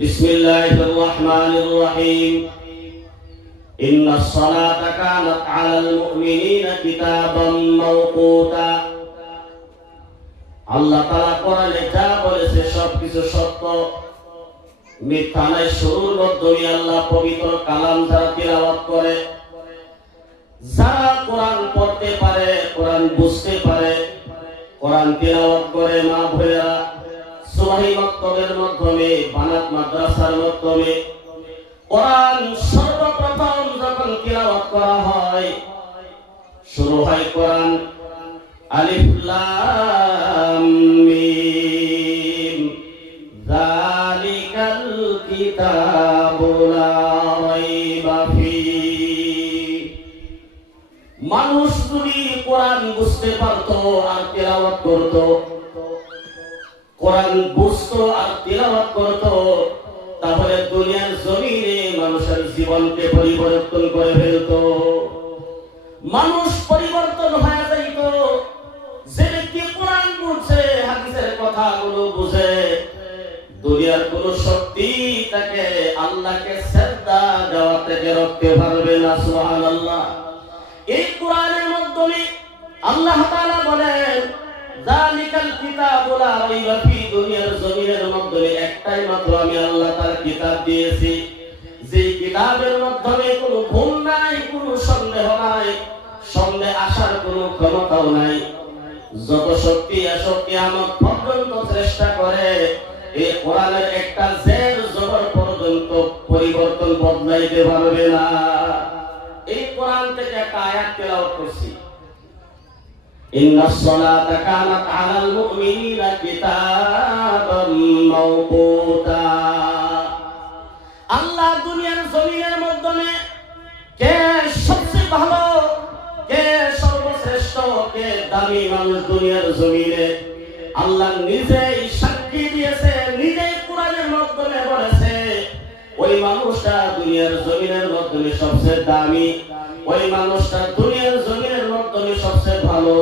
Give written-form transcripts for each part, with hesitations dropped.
বিসমিল্লাহির রহমানির রহিম। ইন্নাস সালাতা কানাত আলাল মুমিনিনা কিতাবাম মাওকুতা। আল্লাহ তাআলা কোরআনে যা বলেছে সবকিছু সত্য, মিথ্যা নাই। শুরুর মধ্যে আল্লাহ পবিত্র কালাম যারা তিলাওয়াত করে, যারা কোরআন পড়তে পারে, কোরআন বুঝতে পারে, কোরআন তিলাওয়াত করে, মা বোনেরা সুবহি মাকতবের মাধ্যমে, বানাত মাদ্রাসার মাধ্যমে কোরআন সর্বপ্রথম যখন তিলাওয়াত করা হয়, শুরু হয় কোরআন আলিফ লাম মিম যালিকাল কিতাবু লা রাইবা ফীহ। মানুষ যদি কোরআন বুঝতে পারতো আর তিলাওয়াত করতো, কোরআন বুঝতো আর তিলাওয়াত করতো, তাহলে দুনিয়ার জমিনে মানুষের জীবনকে পরিবর্তন করে ফেলতো। মানুষ পরিবর্তন হয়ে যাইত। যে ব্যক্তি কোরআন বুঝে, হাদিসের কথাগুলো বুঝে, দুনিয়ার কোন শক্তি তাকে আল্লাহকে সিজদা দেওয়া থেকে রোকতে পারবে না। সুবহানাল্লাহ। এই কোরআনের মাধ্যমে আল্লাহ তাআলা বলেন যালিকাল কিতাবু লা রাইবা ফী। দুনিয়ার জমিনের মধ্যে একটাই মাত্র আমি আল্লাহ তার কিতাব দিয়েছি, যে কিতাবের মাধ্যমে কোনো ভুল নাই, কোনো সন্দেহ নাই, সন্দেহ আসার কোনো ক্ষমতাও নাই। যত শক্তি আসো কিয়ামত পর্যন্ত চেষ্টা করে এই কোরআনের একটা জের জবর পর্যন্ত পরিবর্তন বদলাইতে পারবে না। এই কোরআন থেকে একটা আয়াত তেলাওয়াত করছি, ইন্নাস সালাতা কানাত আলাল মুমিনিনা কিতাবাম মাওকুতা। আল্লাহ দুনিয়ার জমিনের মধ্যে কে সবচেয়ে ভালো, কে সর্বশ্রেষ্ঠ, কে দামি মানুষ দুনিয়ার জমিনে, আল্লাহ নিজেই সাক্ষী দিয়েছে, নিজেই কোরআনের মাধ্যমে বলেছে ওই মানুষটা দুনিয়ার জমিনের মধ্যে সবচেয়ে দামি, ওই মানুষটা দুনিয়ার জমিনের মধ্যে সবচেয়ে ভালো।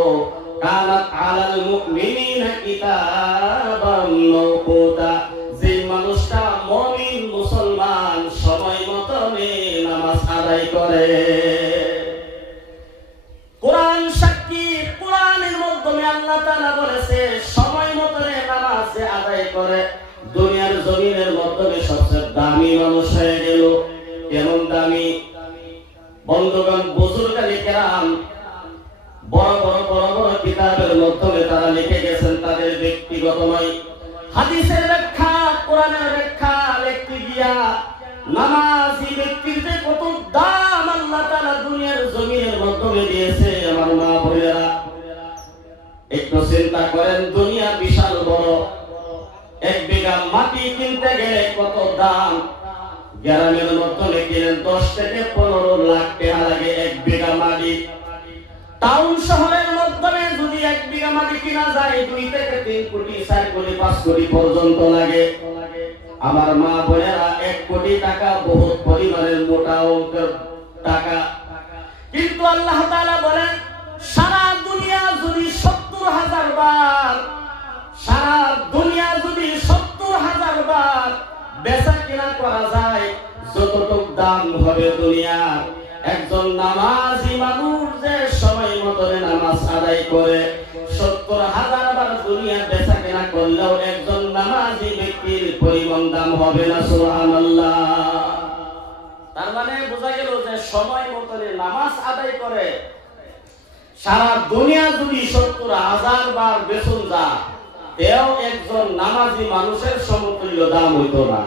কানাত আলাল মুমিনিনা কিতাবাম মাওকুতা। যে মানুষটা মুমিন মুসলমান সময় মতো নামাজ আদায় করে। কোরআন সাক্ষী, কোরআনের মাধ্যমে আল্লাহ তাআলা বলেছে সময় মতো নামাজ আদায় করে, দুনিয়ার জমিনের মধ্যে সবচেয়ে দামি মানুষ হয়ে গেল। কেমন দামি? বন্ধুগণ, বুজুর্গানে কেরাম বড় বড় বড় বড় কিতাবের মাধ্যমে তারা লিখে গেছেন তাদের ব্যক্তিগত নয়, হাদিসের ব্যাখ্যা, কোরআনের ব্যাখ্যা লিখতে গিয়া নামাজি ব্যক্তির যে কত দাম আল্লাহ তাআলা দুনিয়ার জমিনের মাধ্যমে দিয়েছে। আমার মা বোনেরা একটু চিন্তা করেন, দুনিয়া বিশাল বড়। এক বিঘা মাটি কিনতে গেলে কত দাম। গ্রামের মধ্যে কিনেন 10 থেকে 15 লাখ টাকা লাগে এক বিঘা মাটি। টাউন শহরের মধ্যে যদি এক বিঘা মাটি কিনা যায় 2 থেকে 3 কোটি, 4 কোটি, 5 কোটি পর্যন্ত লাগে। আমার মা বোনেরা 1 কোটি টাকা বহুত পরিমাণের মোটা অঙ্কের টাকা। কিন্তু আল্লাহ তাআলা বলেন সারা দুনিয়া যদি 70,000 বার, সারা দুনিয়া যদি 70,000 বার বেচা কিনা করা যায়, যতটুক দাম হবে দুনিয়ার, একজন নামাজি মানুষ যে সময় মতো নামাজ আদায় করে 70,000 বার দুনিয়া বেচা কিনা করলেও একজন নামাজি ব্যক্তির পরিমাণ দাম হবে না। সুবহানাল্লাহ। তার মানে বোঝা গেল যে সময় মতো নামাজ আদায় করে সারা দুনিয়া যদি 70,000 বার বেচন যায়, তেও একজন নামাজি মানুষের সমতুল্য দাম হইতো না।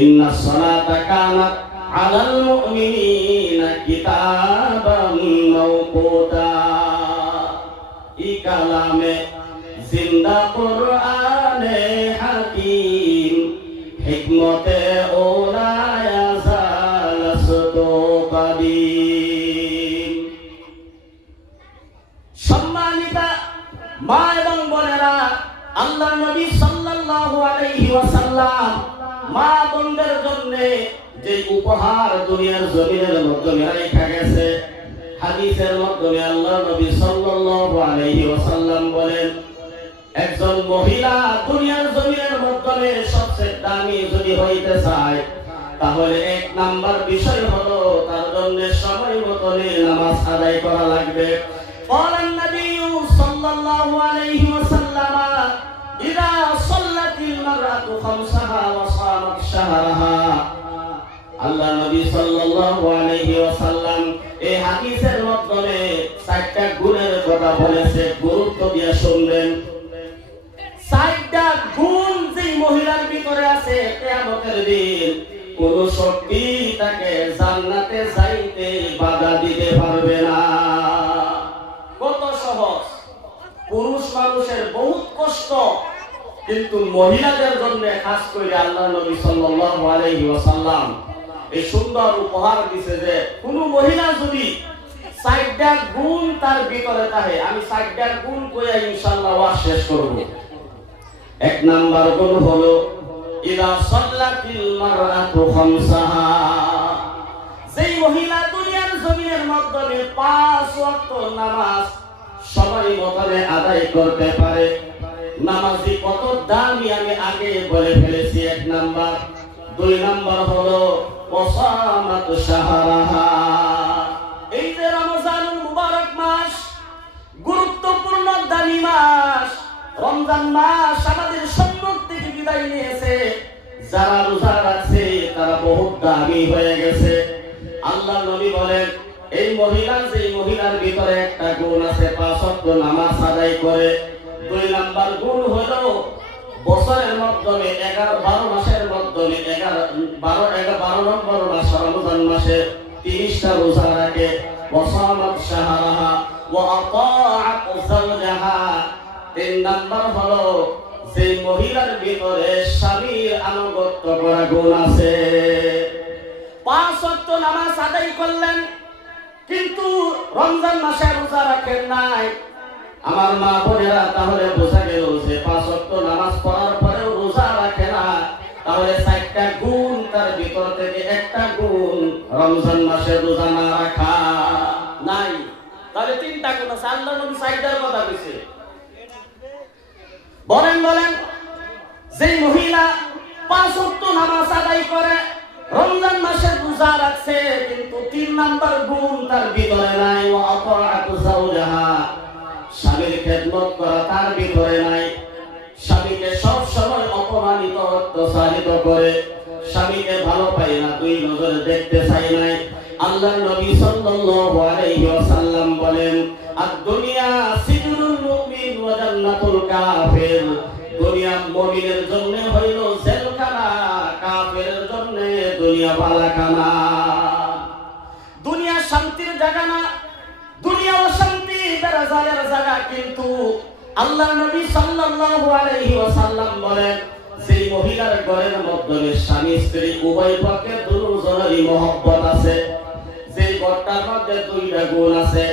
ইন্নাস সালাতা কানাত আলাল মুমিনিনা কিতাবাম মাওকুতা। এই কালামে জিন্দা কুরআনে হাকিম, হিকমতে ওলায়া জালাসতু কাদিম। সম্মানিতা মা এবং বোনেরা, আল্লাহ নবী সাল্লাল্লাহু আলাইহি ওয়াসাল্লাম মা বোনদের জন্য যে উপহার দুনিয়ার জমিনের মধ্যে রেখে গেছে, হাদিসের মাধ্যমে আল্লাহ নবী সাল্লাল্লাহু আলাইহি ওয়াসাল্লাম বলেন একজন মহিলা দুনিয়ার জমিনের মধ্যে মধ্যমে সবচেয়ে দামি যদি হইতে চায়, তাহলে এক নাম্বার বিষয় হলো তার জন্য সময় মতনে নামাজ আদায় করা লাগবে। قال النبي صلى الله عليه وسلم إذا صلت المرأة خمسها وصامت شهرها। আল্লাহ নবী সাল্লাল্লাহু আলাইহি ওয়াসাল্লাম এই হাদিসের মাধ্যমে চারটা গুণের কথা বলেছে, গুরুত্ব দিয়ে শুনবেন। চারটা গুণ যে মহিলার ভিতরে আছে, কিয়ামতের দিন কোন শক্তি তাকে জান্নাতে যাইতে বাধা দিতে পারবে না। কত সহজ! পুরুষ মানুষের বহুত কষ্ট, কিন্তু মহিলাদের জন্য খাস করে আল্লাহ নবী সাল্লাল্লাহু আলাইহি ওয়াসাল্লাম এই সুন্দর উপহার দিছে যে কোন মহিলা যদি চারটা গুণ তার ভিতরে থাকে, আমি চারটা গুণ কইয়া ইনশাআল্লাহ ওয়াজ শেষ করব। এক নাম্বার গুণ হলো ইদা সাল্লাতিল মারআতু খামসাহা। যেই মহিলা দুনিয়ার জমিনের মাধ্যমে 5 ওয়াক্ত নামাজ সময় মতনে আদায় করতে পারে, নামাজি কত দামি আমি আগে বলে ফেলেছি। এক নাম্বার। দুই নাম্বার হলো ওয়াসামাত শাহরাহা। এই যে রমজানুল মুবারক মাস, গুরুত্বপূর্ণ দামি মাস, রমজান মাস আমাদের সম্মুখ থেকে বিদায় নিয়েছে। যারা রোজা রাখছে তারা বহুত দামি হয়ে গেছে। আল্লাহ নবী বলেন এই মহিলা, যে মহিলার ভিতরে একটা গুণ আছে, 5 ওয়াক্ত নামাজ আদায় করে। দুই নাম্বার গুণ হলো বছরের মাধ্যমে 11-12 মাসের মাধ্যমে 12 নম্বর মাস রমজান মাসে 30টা রোজা রাখে। ওয়াসামাত শাহরাহা ওয়া আতাআত যাওজাহা। 3 নাম্বার হলো যে মহিলার ভিতরে স্বামীর আনুগত্য করা গুণ আছে। 5 ওয়াক্ত নামাজ আদায় করলেন, কিন্তু রমজান মাসে রোজা রাখেন নাই। আমার মা বোনেরা, তাহলে বোঝা গেল যে 5 ওয়াক্ত নামাজ পড়ার পরেও রোজা রাখে না, তাহলে 4টা গুণ তার ভিতর থেকে একটা গুণ রমজান মাসে রোজা না রাখা নাই। তাহলে 3টা গুণ আছে। আল্লাহ নবী 4টার কথা কইছে। বলেন যে মহিলা 5 ওয়াক্ত নামাজ আদায় করে, রমজান মাসে রোজা রাখছে, কিন্তু 3 নাম্বার গুণ তার ভিতরে নাই। ওয়া আতাআত যাওজাহা। স্বামীর খেদমত করা তার ভিতরে নাই। স্বামীকে সব সময় অপমানিত, অত্যাচারিত করে, স্বামীকে ভালো পায় না, দুই নজরে দেখতে চাই নাই। আল্লাহ নবী সাল্লাল্লাহু আলাইহি ওয়াসাল্লাম বলেন আদ-দুনিয়া সিজনুল মুমিন ওয়া জান্নাতুল কাফির। দুনিয়া মুমিনের জন্য হইল জেলখানা, কাফেরের জন্য দুনিয়া বালাখানা। দুনিয়া শান্তির জায়গা না, দুনিয়া অশান্তি বেরাজালের জায়গা। কিন্তু আল্লাহ নবী সাল্লাল্লাহু আলাইহি ওয়াসাল্লাম বলেন যে মহিলার ঘরের মধ্যে স্বামী স্ত্রী উভয় পক্ষে দুজনেরই মহব্বত আছে, যে ঘরটার মধ্যে 2টা গুণ আছে।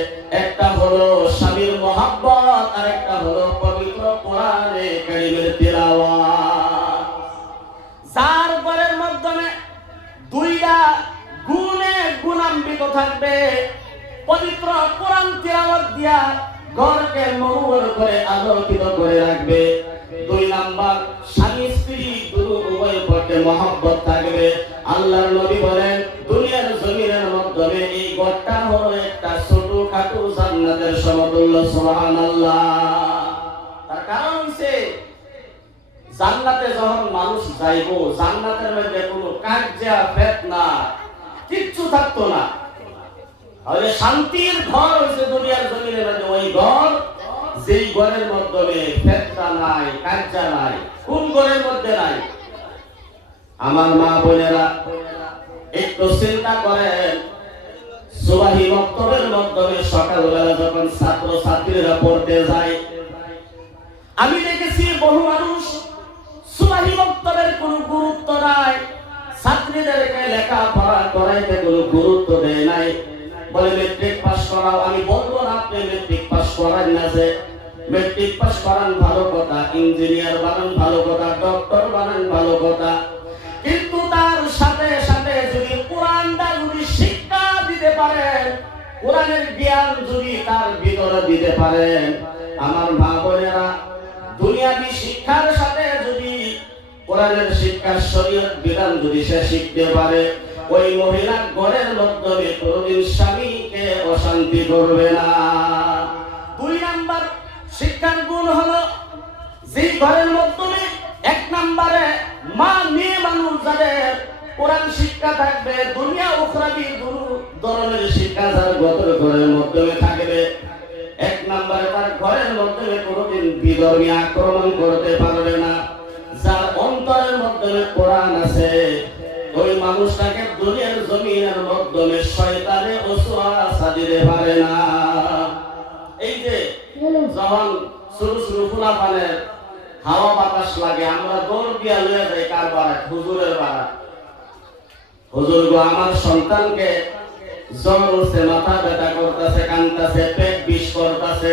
একটা হলো স্বামীর মহব্বত, আর একটা হলো পবিত্র কোরআনে কারীমের তিলাওয়াত। যার ঘরের মধ্যে 2টা গুণে গুণান্বিত থাকবে, পবিত্র কোরআন তিলাওয়াত দিয়া ঘরকে মনোহর করে আলোকিত করে রাখবে। 2 নাম্বার, স্বামী স্ত্রী উভয় পক্ষে মহব্বত থাকবে। আল্লাহর নবী বলেন দুনিয়ার জমিনের মধ্যে এই ঘরটা হলো একটা ছোটখাটো জান্নাতের সমতুল্য। সুবহানাল্লাহ। তার কারণ হচ্ছে জান্নাতে যখন মানুষ যাইবো, জান্নাতের মধ্যে কোনো কার্যা ফিতনা কিচ্ছু থাকতো না। তাহলে শান্তির ঘর হচ্ছে দুনিয়ার জমিনের মধ্যে ওই ঘর, যেই ঘরের মধ্যে ফিতনা নাই, কার্যা নাই। কোন ঘরের মধ্যে নাই? আমার মা বোনেরা একটু চিন্তা করেন, সুবহি বক্তব্যের মাধ্যমে সকালবেলা যখন ছাত্র ছাত্রীরা পড়তে যায়, আমি দেখেছি বহু মানুষ সুবহি বক্তব্যের কোনো গুরুত্ব নাই, ছাত্রীদেরকে লেখাপড়া করাইতে কোনো গুরুত্ব দেয় নাই। বলে মেট্রিক পাস করাও। আমি বলবো না আপনি মেট্রিক পাস করান না, যে মেট্রিক পাস করান ভালো কথা, ইঞ্জিনিয়ার বানান ভালো কথা, ডক্টর বানান ভালো কথা, কিন্তু তার সাথে সাথে যদি কোরআনটা যদি শিক্ষা দিতে পারেন, কোরআনের জ্ঞান যদি তার ভিতরে দিতে পারেন, আমার মা বোনেরা দুনিয়াবি শিক্ষার সাথে যদি কোরআনের শিক্ষা শরীয়ত বিধান যদি সে শিখতে পারে, ওই মহিলা ঘরের মাধ্যমে কোনদিন স্বামীকে অশান্তি করবে না। 2 নাম্বার শিক্ষার গুণ হলো যে ঘরের মাধ্যমে 1 নম্বরে মা মেয়ে মানুষ যাদের কোরআন শিক্ষা থাকবে, দুনিয়া উখরাবি দুরু ধরনের শিক্ষা যার ঘরের মাধ্যমে থাকবে, 1 নম্বরে তার ঘরের মাধ্যমে কোনদিন বিধর্মী আক্রমণ করতে পারবে না। যার অন্তরের মাধ্যমে কোরআন আছে, ওই মানুষটাকে দুনিয়ার জমিনের মাধ্যমে শয়তানে ওসওয়াসা দিতে পারে না। এই যে যখন শুরু শুরু ফুলাপানের হাওয়া বাতাস লাগে, আমরা দৌড় দিয়া লয়ে যাই কার বাড়ায়, হুজুরের বাড়ায়। হুজুর গো, আমার সন্তানকে জ্বর উঠছে, মাথা ব্যথা করতেছে, কাঁদতেছে, পেট বিষ করতেছে,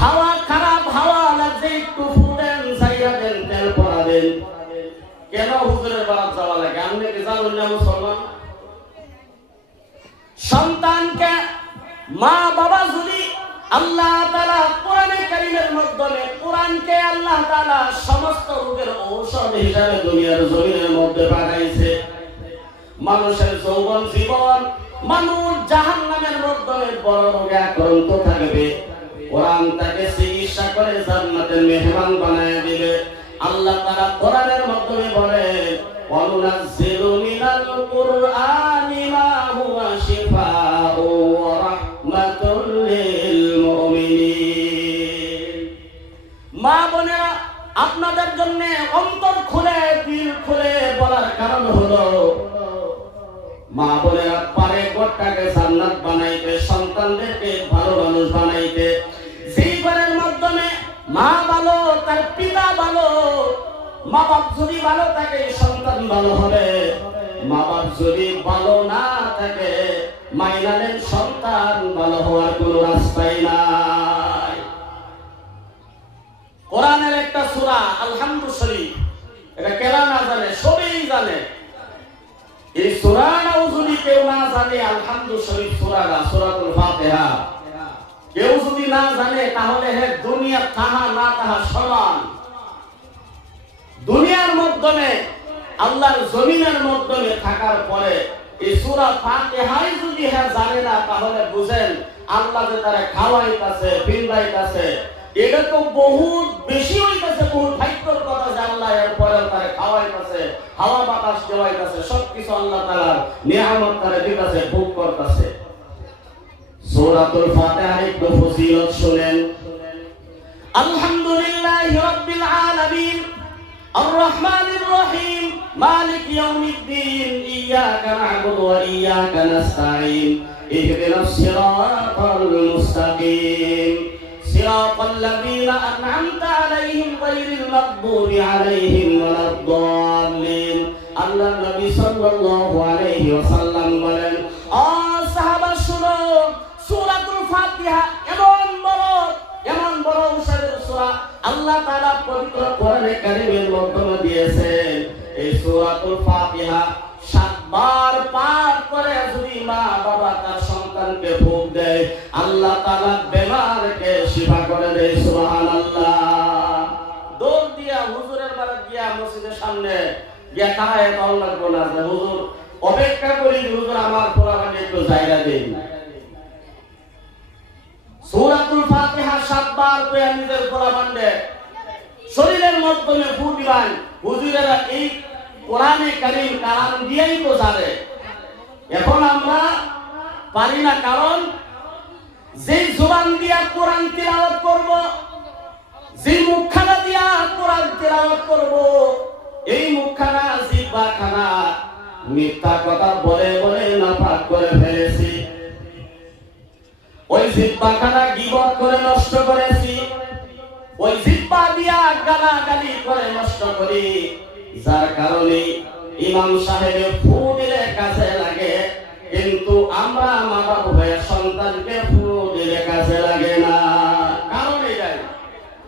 হাওয়া খারাপ হাওয়া লাগছে, একটু ফুটেন ছাইয়া দেন, তেল পরা দেন। কেন হুজুরের বাড়াত যাওয়া লাগে? আপনি কি জানেন না মুসলমান? সন্তানকে মা বাবা যদি আল্লাহ তাআলা কোরআনে কারীমের মাধ্যমে, কোরআনকে আল্লাহ তাআলা সমস্ত রোগের ঔষধ হিসাবে দুনিয়ার জমিনের মধ্যে পাঠাইছে। মানুষের যৌবন জীবন, মানুষ জাহান্নামের মাধ্যমে বড় রোগে আক্রান্ত থাকবে, কোরআন তাকে চিকিৎসা করে জান্নাতের মেহমান বানায় দিবে। আল্লাহ তাআলা কোরআনের মাধ্যমে বলেন, ওয়ানুনাজ্জিলু মিনাল কুরআনি মা হুয়া শিফাউ ওয়া রাহমাতুল লিল মুমিনিন। মা বোনেরা, আপনাদের জন্য অন্তর খুলে দিল খুলে বলার কারণ হলো, মা বোনেরা পারে ঘরটাকে জান্নাত বানাইতে, সন্তানদেরকে ভালো মানুষ বানাইতে। যেই ঘরের মাধ্যমে মা ভালো, তার পিতা ভালো, মা বাপ যদি ভালো থাকে সন্তান ভালো হবে। মা বাপ যদি ভালো না থাকে, মাইনালেন সন্তান ভালো হওয়ার কোনো রাস্তাই নাই। কোরআনের একটা সূরা আল-হামদু শরীফ, এটা কেরা না জানে? সবাই জানে। এই সূরাটাও যদি কেউ না জানে, আল-হামদু শরীফ সূরাটা, সূরাতুল ফাতিহা কেউ যদি না জানে, তাহলে হে দুনিয়া তাহা না তাহা সমান। দুনিয়ার মাধ্যমে আল্লাহর জমিনের মাধ্যমে থাকার পরে এই সূরা ফাতিহাই যদি হে জানে না, তাহলে বুঝেন আল্লাহ যে তারে খাওয়াইতাছে, পিন্দাইতাছে, এটা তো বহুত বেশি হইতাছে, বহুত ভাগ্যের কথা যে আল্লাহ এর পরে তারে খাওয়াইতাছে, হাওয়া বাতাস দেওয়াইতাছে, সবকিছু আল্লাহ তাআলার নিয়ামত তারে দিতাছে, ভোগ করতাছে। সূরাতুল ফাতিহার একটু ফজিলত শুনেন। আলহামদুলিল্লাহি রাব্বিল আলামিন আর-রাহমানির রহিম মালিক ইয়াউমিদ্দিন ইয়্যাকা না'বুদু ওয়া ইয়্যাকা নাস্তাঈন ইহদিনাস সিরাতাল মুস্তাকিম সিরাতাল লাযীনা আন'আমতা আলাইহিম গায়রিল মাগদুবি আলাইহিম ওয়ালাদ-দাল্লিন। আল্লাহ নবী সাল্লাল্লাহু আলাইহি ওয়াসাল্লাম বলেন, ও সাহাবা শুনো, সূরাতুল ফাতিহা এমন বড় উসাদের সূরা আল্লাহ তাআলা পবিত্র কোরআনে কারীমের মাধ্যমে দিয়েছেন। এই সূরাতুল ফাতিহা 7 বার পাঠ করে যদি মা বাবা তার সন্তানকে ভোগ দেয়, আল্লাহ তাআলা বেমারকে শিফা করে দেয়। সুবহানাল্লাহ। দৌড় দিয়া হুজুরের বাড়ি গিয়া মসজিদের সামনে গিয়া দাঁড়ায় কল লাগবো না যে হুজুর অপেক্ষা করি, হুজুর আমার পোলাপানকে একটু জায়গা দিন। সূরাতুল ফাতিহা 7 বার কইয়া নিজের পোলাপানকে শরীরের মাধ্যমে ফু দিবেন। হুজুরেরা এই কোরআনে কারীম কালাম দিয়েই তো জানে। এখন আমরা পারি না, কারণ যে জবান দিয়া কোরআন তিলাওয়াত করব, যে মুখখানা দিয়া কোরআন তিলাওয়াত করব, এই মুখখানা জিহ্বাখানা মিথ্যা কথা বলে বলে নাপাক করে ফেলেছি। ওই জিহ্বাখানা গীবত করে নষ্ট করেছি, ওই জিহ্বা দিয়া গালাগালি করে নষ্ট করি, যার কারণে ইমাম সাহেবের ফু দিলে কাজে লাগে, কিন্তু আমরা মা বাবা হয়ে সন্তানকে ফু দিলে কাজে লাগে না। কারণ এটাই,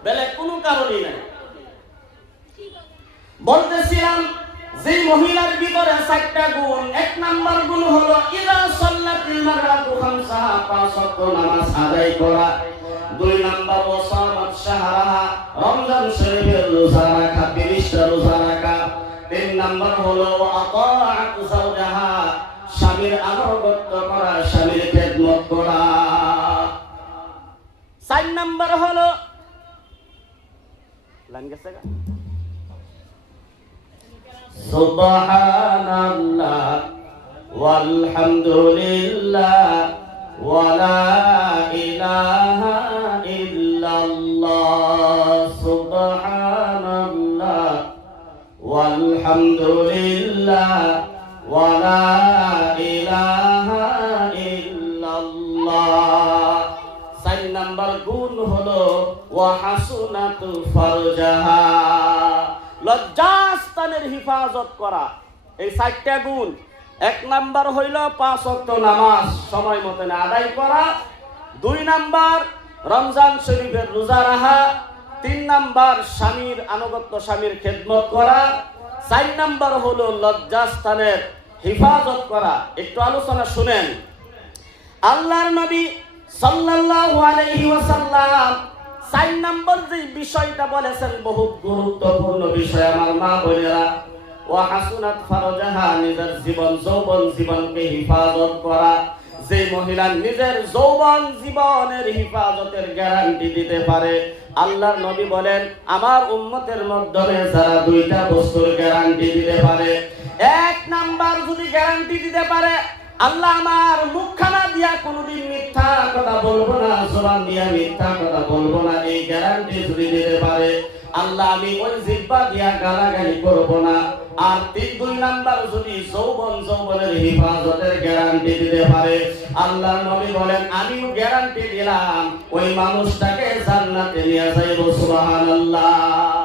বেলে কোনো কারণই নাই। বলতেছিলাম যে মহিলার ভিতরে 4টা গুণ। 1 নাম্বার গুণ হলো ইযা সাল্লাতিল মারআতু খামসাহা, 5 ওয়াক্ত নামাজ আদায় করা। 2 নাম্বার ওয়াসামাত শাহরাহা, রমজান শরীফের রোজা রাখা, 30টা রোজা রাখা। তিন নাম্বার হলো আতাআত যাওজাহা, স্বামীর আনুগত্য করা, স্বামীর খেদমত করা। চার নাম্বার হলো লাইন গেছে গা, সুবহানাল্লাহ ওয়ালহামদুলিল্লাহ ওয়ালা ইলাহা ইল্লাল্লাহ, সুবহানাল্লাহ ওয়ালহামদুলিল্লাহ ওয়ালা ইলাহা ইল্লাল্লাহ। চার নাম্বার গুণ হলো ওয়া হাসুনাতু ফারজাহা, লজ্জাস্থানের হিফাজত করা। এই চারটা গুণ। এক নাম্বার হইল 5 ওয়াক্ত নামাজ সময় মতো আদায় করা। 2 নাম্বার রমজান শরীফের রোজা রাখা। 3 নাম্বার স্বামীর আনুগত্য, স্বামীর খেদমত করা। 4 নাম্বার হলো লজ্জাস্থানের হিফাজত করা। একটু আলোচনা শুনেন। আল্লাহর নবী সাল্লাল্লাহু আলাইহি ওয়াসাল্লাম 4 নাম্বার যে বিষয়টা বলেছেন বহুত গুরুত্বপূর্ণ বিষয় আমার মা বোনেরা। ওয়া হাসুনাত ফারজাহা, নিজের জীবন যৌবন জীবনকে হিফাজত করা। যে মহিলা নিজের যৌবন জীবনের হিফাজতের গ্যারান্টি দিতে পারে, আল্লাহর নবী বলেন আমার উম্মতের মাধ্যমে যারা 2টা বস্তুর গ্যারান্টি দিতে পারে, 1 নাম্বার যদি গ্যারান্টি দিতে পারে, আল্লাহ আমার মুখখানা দিয়া কোনোদিন মিথ্যা কথা বলবো না, জবান দিয়া মিথ্যা কথা বলবো না, এই গ্যারান্টি যদি দিতে পারে, আল্লাহ আমি ওই জিহ্বা দিয়া গালাগালি করব না। আর 2 নাম্বার যদি যৌবনের হিফাজতের গ্যারান্টি দিতে পারে, আল্লাহর নবী বলেন আমিও গ্যারান্টি দিলাম ওই মানুষটাকে জান্নাতে নিয়ে যাইব। সুবহানাল্লাহ।